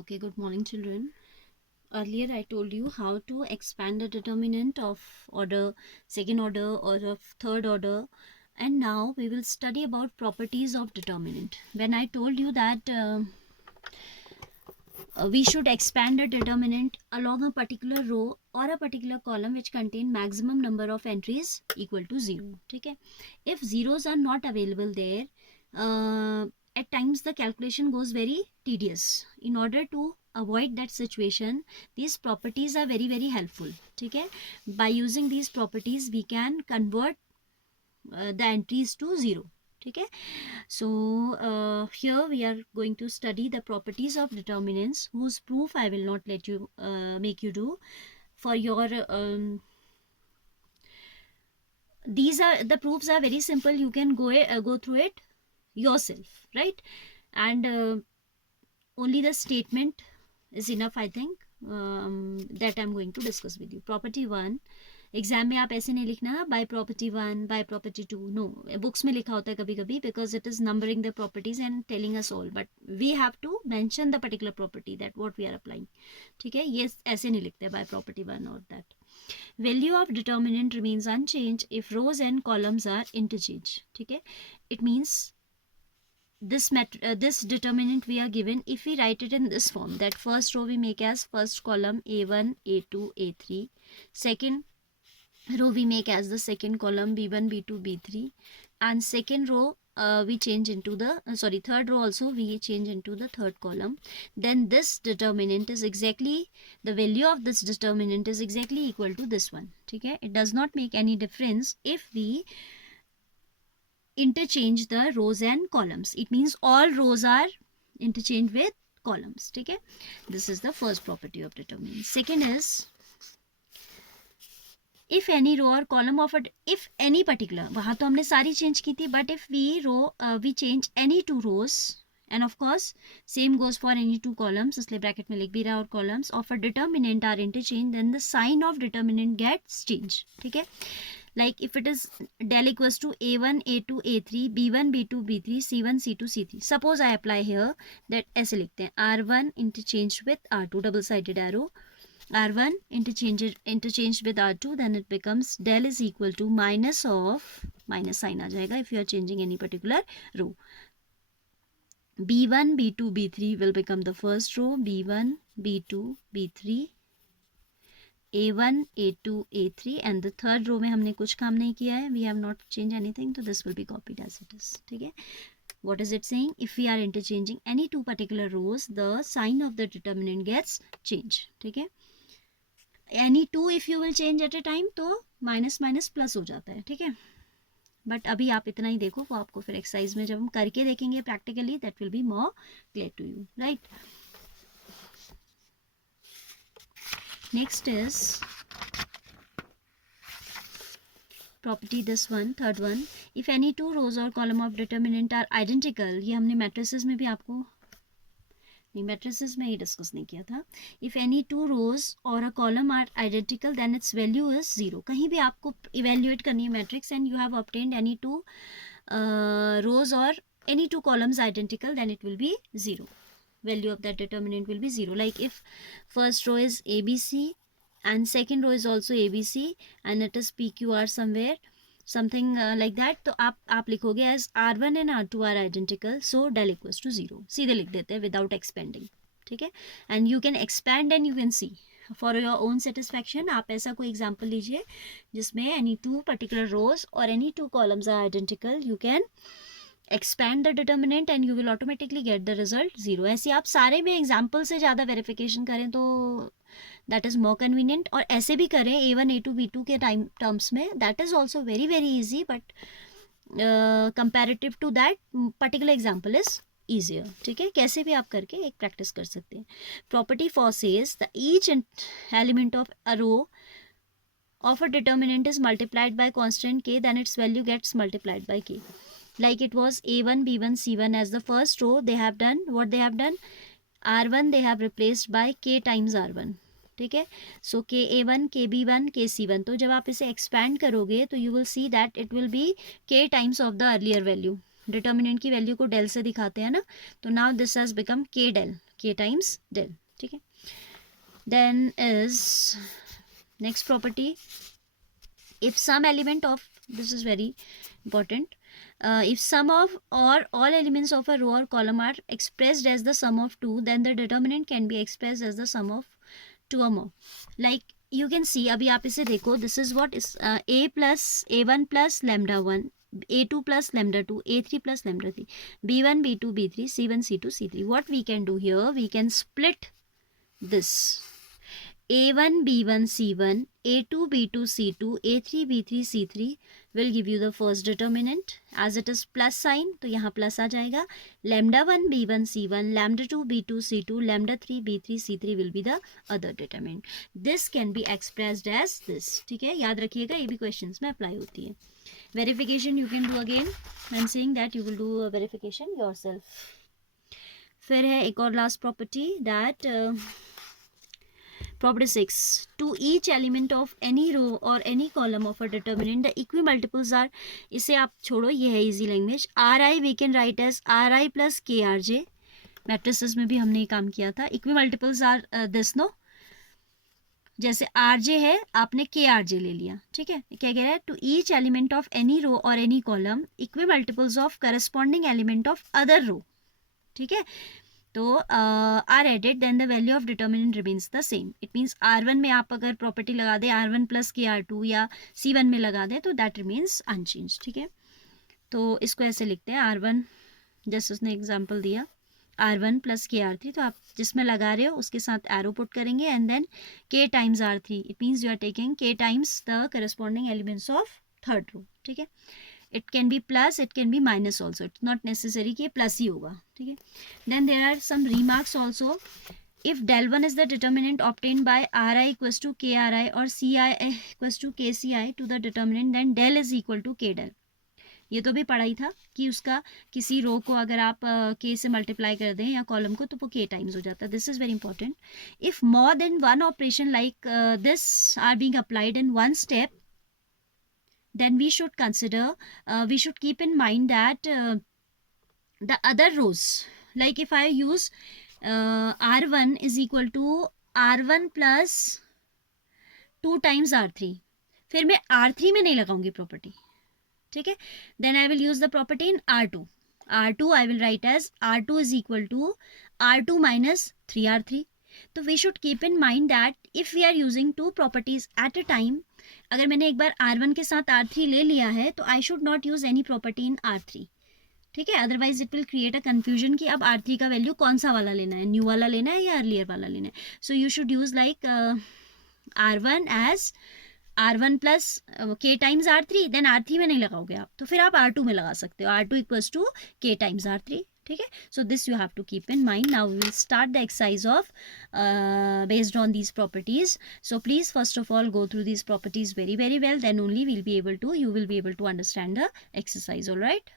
Okay, good morning, children. Earlier, I told you how to expand the determinant of order, second order, or of third order. And now we will study about properties of determinant. When I told you that we should expand a determinant along a particular row or a particular column which contain maximum number of entries equal to 0. Okay? If zeros are not available there, at times the calculation goes very tedious. In order to avoid that situation, these properties are very helpful. Okay? By using these properties, we can convert the entries to 0. Okay? So here we are going to study the properties of determinants, whose proof I will not let you make you do. For your these are the proofs are very simple. You can go through it yourself, right? And only the statement is enough, I think, that I'm going to discuss with you. Property 1, exam में आप ऐसे नहीं लिखना by property 1 by property 2, no. Books में लिखा होता है कभी कभी because it is numbering the properties and telling us all, but we have to mention the particular property that what we are applying. ठीक है, ये ऐसे नहीं लिखते बाय प्रॉपर्टी 1 और that. Value of determinant remains unchange if rows and columns are interchange. ठीक है, it means this determinant we are given if we write it in this form, that first row we make as first column a1 a2 a3, second row we make as the second column b1 b2 b3, and second row we change into the third row also we change into the third column. Then this determinant is exactly, the value of this determinant is exactly equal to this one. Okay, it does not make any difference if we interchange the rows and columns. It means all rows are interchanged with columns. ठीक है, this is the first property of determinant. Second is if any row or column of if any particular, वहाँ तो हमने सारी change की थी, but if we change any two rows and of course same goes for any two columns, इसलिए bracket में लिख भी रहा है, और columns of a determinant are interchanged, then the sign of determinant gets changed. ठीक है, like if it is del equals to a1 a2 a3 b1 b2 b3 c1 c2 c3. suppose I apply here that ऐसे लिखते हैं r1 interchanged with r2, double sided arrow, r1 interchanged with r2, then it becomes del is equal to minus of, minus sign आ जाएगा if you are changing any particular row. b1 b2 b3 will become the first row, b1 b2 b3 a1 a2 a3, and the third row में हमने कुछ काम नहीं किया है, we have not changed anything, so this will be copied as it is. ठीक है, what is it saying? If we are interchanging any two particular rows, the sign of the determinant gets changed. ठीक है, any two if you will change at a time, तो minus minus plus हो जाता है. ठीक है, but अभी आप इतना ही देखो, वो आपको फिर एक्सरसाइज में जब हम करके देखेंगे practically, that will be more clear to you, right. Next is property this one, third one. If any two rows or column of determinant are identical, ये हमने matrices में भी आपको नहीं, matrices में ये discuss नहीं किया था. If any two rows or a column are identical, then its value is 0. कहीं भी आपको evaluate करनी है matrix and you have obtained any two rows or any two columns identical, then it will be 0. Value of that determinant will be 0. Like if first row is ABC and second row is also ABC and it is PQR somewhere, something like that, तो आप लिखोगे as R1 and R2 are identical, so del equals to 0. सीधे लिख देते हैं without expanding. ठीक है, and you can expand and you can see for your own satisfaction. आप ऐसा कोई example लीजिए जिसमें any two particular rows or any two columns are identical, you can expand the determinant and you will automatically get the result 0. ऐसे आप सारे में example से ज़्यादा verification करें तो that is more convenient, और ऐसे भी करें a1 a2 b2 के टाइम टर्म्स में, that is also very easy, but comparative to that particular example is easier. ठीक है, कैसे भी आप करके एक प्रैक्टिस कर सकते हैं. Property 4 says that each element of a row of a determinant is multiplied by constant k, then its value gets multiplied by k. Like it was a1 b1 c1 as the first row, they have done what they have done, r1 they have replaced by k times r1. ठीक है, so k a1 k b1 k c1. तो जब आप इसे expand करोगे तो you will see that it will be k times of the earlier value. Determinant की value को डेल से दिखाते हैं ना, तो now this has become k del. k times del. ठीक है. Then is next property, if some element of, this is very important, if sum of or all elements of a row or column are expressed as the sum of 2, then the determinant can be expressed as the sum of 2 or more. Like you can see, अभी आप इसे देखो, this is what is a plus a1 plus lambda 1, a2 plus lambda 2, a3 plus lambda 3, b1 b2 b3 c1 c2 c3. What we can do here, we can split this a1 b1 c1, a2 b2 c2, a3 b3 c3 will give you the first determinant. As it is plus sign, तो यहाँ plus आ जाएगा. lambda 1 b1 c1, lambda 2 b2 c2, lambda 3 b3 c3 will be the other determinant. This can be expressed as this. ठीक है, याद रखिएगा, ये भी questions में apply होती है. Verification you can do again. I'm saying that you will do a verification yourself. फिर है एक और last property, that property 6, to each element of any row or any column of a determinant the equimultiples are, इसे आप छोड़ो, ये है easy language. Ri we can write as Ri plus Krj. Matrices में भी हमने ये काम किया था. equimultiples are this, no, जैसे Rj है, आपने Krj ले लिया. ठीक है, क्या कह रहा है, to each element of any row or any column equimultiples of corresponding element of other row. ठीक है, तो are added, then the value of determinant remains the same. It means R1 में आप अगर प्रॉपर्टी लगा दें R1 प्लस के R2 या C1 में लगा दें तो दैट रिमेन्स अनचेंज. ठीक है, तो इसको ऐसे लिखते हैं R1, जैसे उसने एग्जांपल दिया R1 प्लस के R3, तो आप जिसमें लगा रहे हो उसके साथ एरो पुट करेंगे and then K times R3. It means you are taking K times the corresponding elements of third row. ठीक है, it can be plus, it can be minus also. It's not necessary कि plus ही होगा. ठीक है, then there are some remarks also. If del 1 is the determinant obtained by Ri equals to Kri or Ci equals to Kci to the determinant, then del is equal to K del. ये तो भी पढ़ा ही था कि उसका किसी रो को अगर आप K से मल्टीप्लाई कर दें या कॉलम को, तो वो K टाइम्स हो जाता है. This is very important. If more than one operation like this are being applied in one step, then we should consider, we should keep in mind that the other rows, like if I use R1 is equal to R1 plus 2 times R3, फिर मैं R3 में नहीं लगाऊंगी property. ठीक है, then I will use the property in R2. R2 I will write as R2 is equal to R2 minus 3R3. तो we should keep in mind that if we are using two properties at a time, अगर मैंने एक बार R1 के साथ R3 ले लिया है तो I should not use any property in R3. ठीक है, otherwise it will create a confusion कि अब R3 का वैल्यू कौन सा वाला लेना है, न्यू वाला लेना है या अर्लियर वाला लेना है. So you should use like R1 as R1 plus K times R3, then R3 में नहीं लगाओगे आप, तो फिर आप R2 में लगा सकते हो, R2 equals to K times R3. ठीक है, so this you have to keep in mind. Now we will start the exercise of based on these properties. So please first of all go through these properties very very well, then only you will be able to understand the exercise. All right.